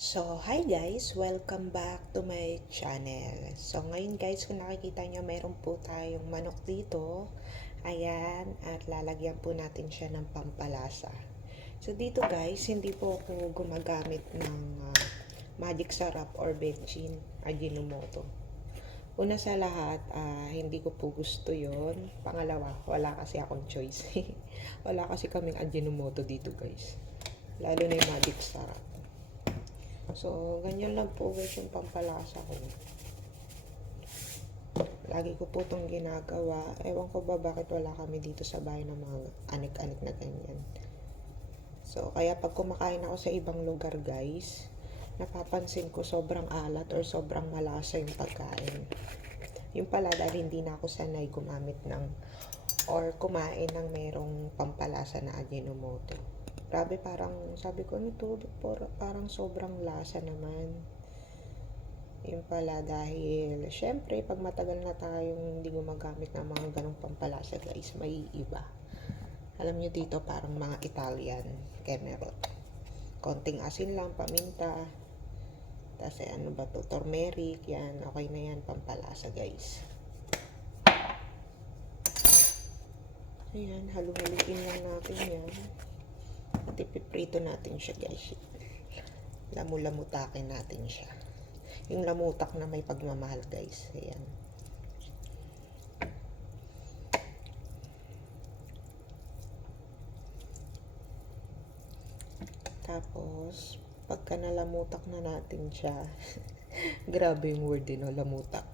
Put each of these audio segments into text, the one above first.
So, hi guys! Welcome back to my channel. So, ngayon guys, kung nakikita nyo, mayroon po tayong manok dito. Ayan, at lalagyan po natin siya ng pampalasa. So, dito guys, hindi po ako gumagamit ng magic sarap or bechin, Ajinomoto. Una sa lahat, hindi ko po gusto yon. Pangalawa, wala kasi akong choice. Wala kasi kaming Ajinomoto dito guys. Lalo na yung magic sarap. So, ganyan lang po guys yung pampalasa ko. Lagi ko po itong ginagawa. Ewan ko ba bakit wala kami dito sa bahay ng mga anik-anik na ganyan. So, kaya pag kumakain ako sa ibang lugar guys, napapansin ko sobrang alat or sobrang malasa yung pagkain. Yung pala dahil hindi na ako sanay gumamit ng or kumain ng merong pampalasa na Ajinomoto. Grabe, parang sabi ko nito, parang sobrang lasa naman. Yun pala dahil, syempre, pag matagal na tayong hindi gumagamit ng mga ganong pampalasa guys, may iba. Alam nyo dito, parang mga Italian, kemerot. Konting asin lang, paminta. Tapos ano ba to, turmeric, yan. Okay na yan, pampalasa guys. Ayan, halu-haluin lang natin yan. At ipiprito natin siya guys. Lamu-lamutakin natin siya. Yung lamutak na may pagmamahal guys. Ayan. Tapos, pagka nalamutak na natin siya, grabe yung word din, no? Lamutak.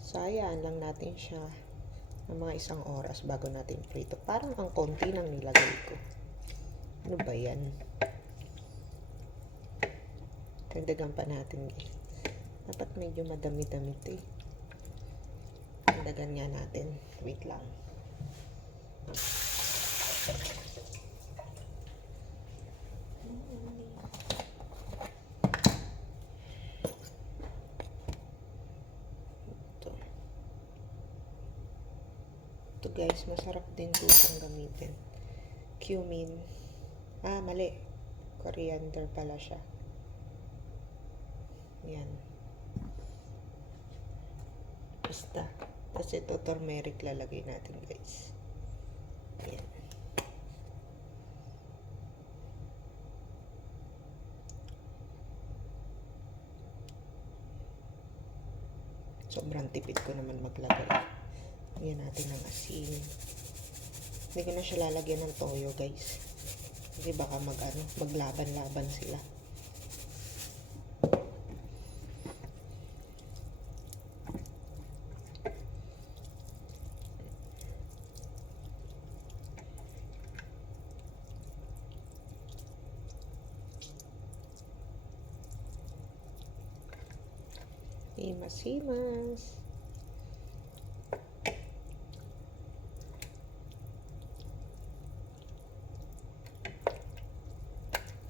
Sayaan lang natin siya ng mga 1 oras bago natin prito. Parang ang konti nang nilagay ko. Ano ba yan? Dagdagan pa natin guys. Dapat medyo madami-damit eh. Dagdagan nga natin. Wait lang. Ito guys, masarap din po siyang gamitin. Cumin. Mali. Coriander pala siya. Yan. Basta. Tapos ito, turmeric lalagay natin guys. Yan. Sobrang tipid ko naman maglagay. Lagyan natin ng asin. Hindi ko na siya lalagyan ng toyo guys. Kasi baka maglaban-laban sila. Himas-himas.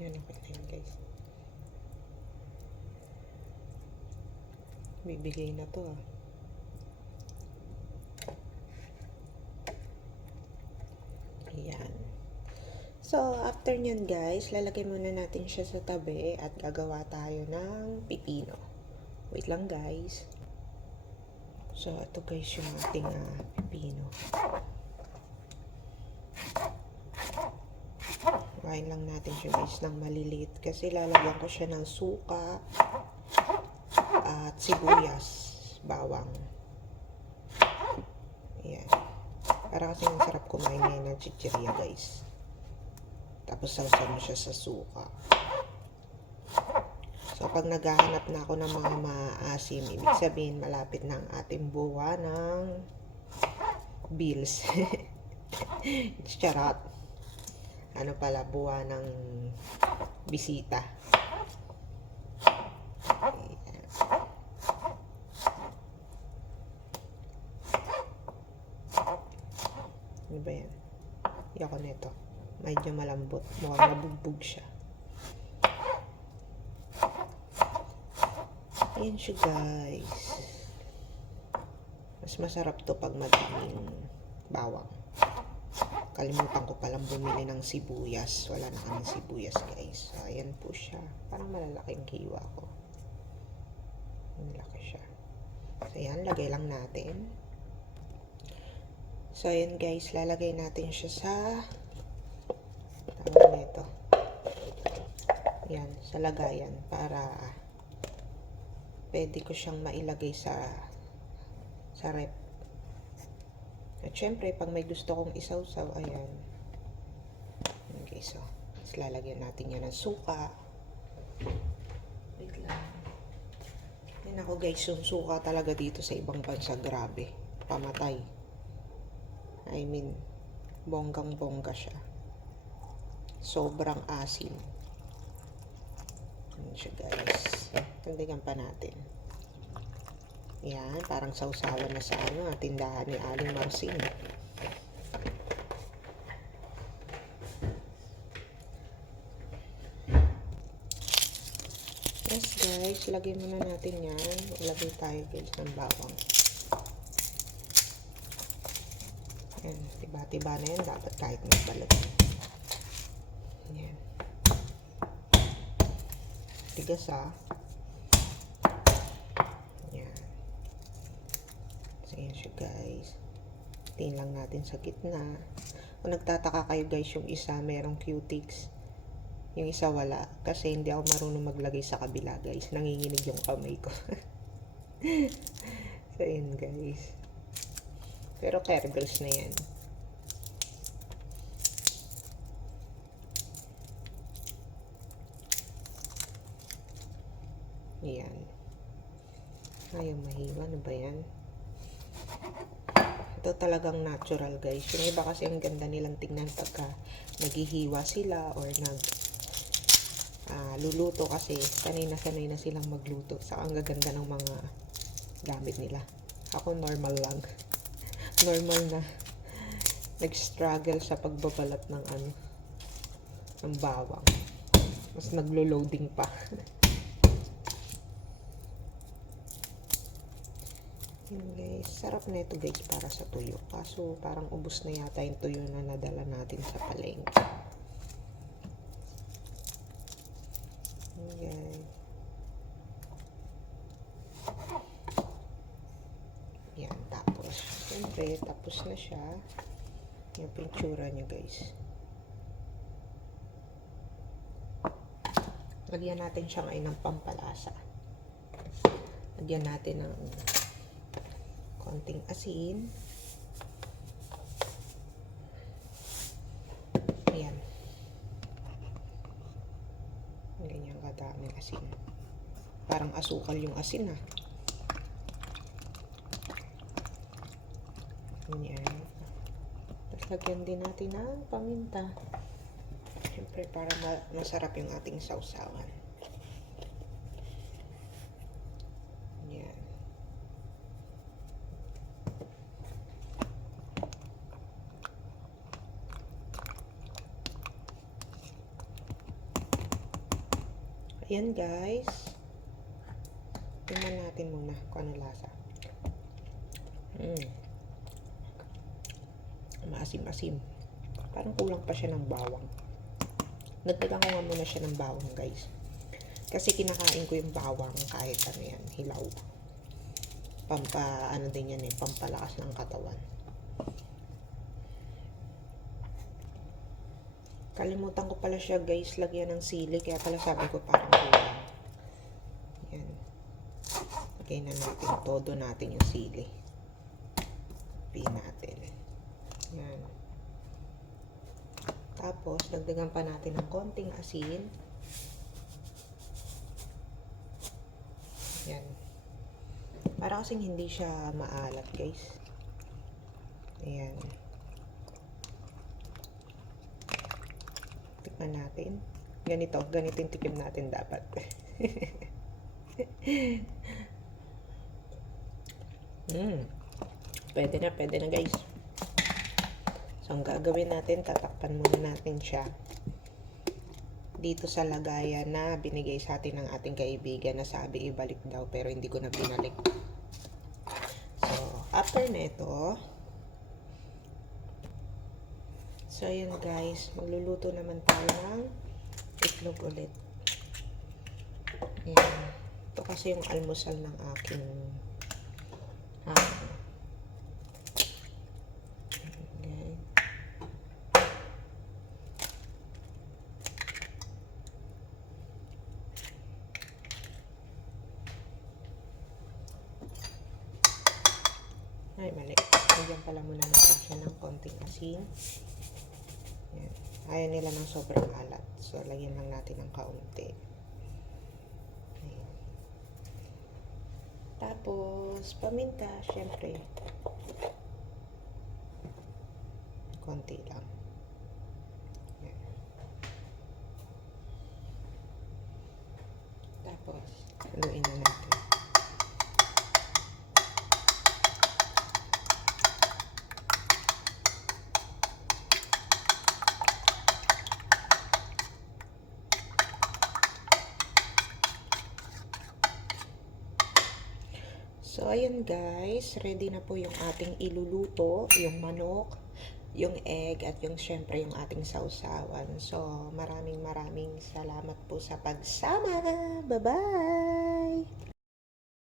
Yan, okay na yun guys. Bibigay na to Ayan. So, after nyan guys, lalagay muna natin siya sa tabi at gagawa tayo ng pipino. Wait lang guys. So, ito guys yung ating pipino. Kain lang natin siya guys ng maliliit kasi lalagyan ko siya ng suka at sibuyas, bawang. Ayan. Para kasi ang sarap kumain ngayon ng chichirya guys. Tapos sausaw mo siya sa suka. So pag naghahanap na ako ng mga maasim, ibig sabihin malapit na ang ating buwan ng bills. Charot. Ano pala, buwan ng bisita. Ano ba yan? Iyako nito. Medyo malambot. Mukhang nabugbog siya. Ayan siya guys. Mas masarap to pag madaming bawang. Kalimutan ko palang bumili ng sibuyas. Wala na kaming sibuyas, guys. So, ayan po siya. Parang malalaking hiwa ko. Malaki siya. So, ayan. Lagay lang natin. So, ayan, guys. Lalagay natin siya sa tawag nito. Ayan. Sa lagayan. Para pwede ko siyang mailagay sa rep. At syempre, pag may gusto kong isawsaw, ayan. Okay, so, lalagyan natin yan ng suka. Wait lang. Yan ako guys, yung suka talaga dito sa ibang bansa, grabe. Pamatay. I mean, bonggang-bongga siya. Sobrang asim. Yan siya guys. Tindigan pa natin. Yan, parang sausawan na sa tindahan ni Aling Marcin. Yes guys, ilagay muna natin yan. Ilagay tayo guys ng bawang. Yan, tiba-tiba na yan. Dapat kahit magbalot. Yan. Tigas Ayan siya guys. Tingin lang natin sa gitna. Kung nagtataka kayo guys, yung isa merong cutics. Yung isa wala. Kasi hindi ako marunong maglagay sa kabila guys. Nanginginig yung kamay ko. So ayan guys. Pero Kernels na yan. Ayan. Ayaw mahiwa. Ano ba yan? Ito talagang natural guys. Yung iba kasi ang ganda nilang tingnan pagka naghihiwa sila or luluto kasi kanina sanay na silang magluto. Sa ang gaganda ng mga gamit nila. Ako normal lang. Normal na nag-struggle sa pagbabalat ng ng bawang. Mas naglo-loading pa. Guys, sarap na ito guys para sa tuyo. Kaso parang ubos na yata yung tuyo na nadala natin sa palengke. Okay. Yan, tapos siyempre, tapos na siya. Yung pintura niya guys. Lagyan natin siya ngayon ng pampalasa. Lagyan natin ng konting asin. Ayan. Ganyan kadaming asin. Parang asukal yung asin Ganyan. Tapos lagyan din natin ng paminta. Siyempre para masarap yung ating sausawan. Ayan guys. Tingnan natin muna kung ano lasa. Maasim-asim. Parang kulang pa siya ng bawang. Nagdagan ko nga muna siya ng bawang guys. Kasi kinakain ko yung bawang kahit yan, hilaw. Din yan pampalakas ng katawan. Kalimutan ko pala siya guys, lagyan ng sili. Kaya pala sabi ko parang kulang. Yan. Lagay na natin. Todo natin yung sili. Piin natin. Yan. Tapos, dagdagan pa natin ng konting asin. Yan. Para kasing hindi siya maalat guys. Ayan. Tikman natin. Ganito yung tikim natin dapat. Pwede na guys. So, ang gagawin natin, tatakpan muna natin siya dito sa lagayan na binigay sa atin ng ating kaibigan na sabi ibalik daw pero hindi ko na binalik. So, after na ito, So, ayan guys, magluluto naman tayo ng itlog ulit. Ayan. Ito kasi yung almusal ng aking okay. Ay, mali. Lagyan pala muna natin siya ng konting asin. Ayan. Ayaw nila ng sobrang alat. So, lagyan lang natin ng kaunti. Ayan. Tapos, paminta, syempre. Konti lang. Ayan. Tapos, haluin na natin. So, ayan guys, ready na po yung ating iluluto, yung manok, yung egg, at yung syempre yung ating sausawan. So, maraming salamat po sa pagsama. Bye-bye!